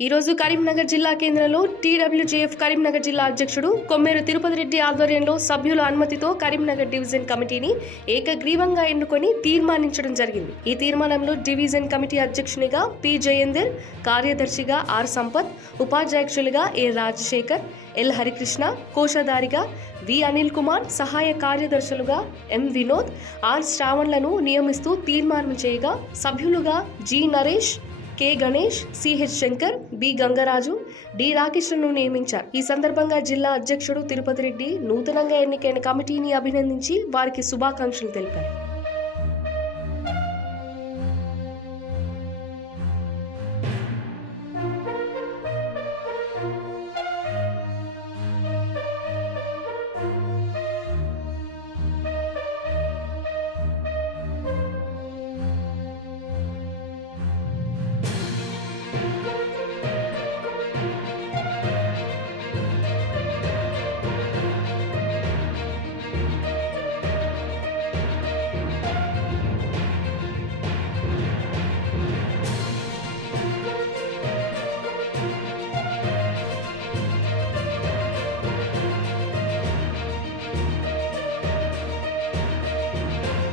ఈ రోజు కరీంనగర్ జిల్లా కేంద్రంలో టీడబ్ల్యూజేఎఫ్ కరీంనగర్ జిల్లా అధ్యక్షుడు కొమ్మేరు తిరుపతి రెడ్డి ఆధ్వర్యంలో సభ్యుల అనుమతితో కరీంనగర్ డివిజన్ కమిటీని ఏకగ్రీవంగా ఎన్నుకొని తీర్మానించడం జరిగింది. ఈ తీర్మానంలో డివిజన్ కమిటీ అధ్యక్షునిగా పి జయేందర్ కార్యదర్శిగా ఆర్ సంపత్ ఉపాధ్యక్షులుగా ఏ రాజశేఖర్ ఎల్ హరికృష్ణ కోశాధారిగా వి అనిల్ కుమార్ సహాయ కార్యదర్శులుగా ఎం వినోద్ ఆర్ శ్రావణ్లను నియమిస్తూ తీర్మానం చేయగా సభ్యులుగా G Naresh K Ganesh CH Shankar B Gangaraju D రాకేష్ను నియమించారు. ఈ సందర్భంగా జిల్లా అధ్యక్షుడు తిరుపతి రెడ్డి నూతనంగా ఎన్నికైన కమిటీని అభినందించి వారికి శుభాకాంక్షలు తెలిపారు.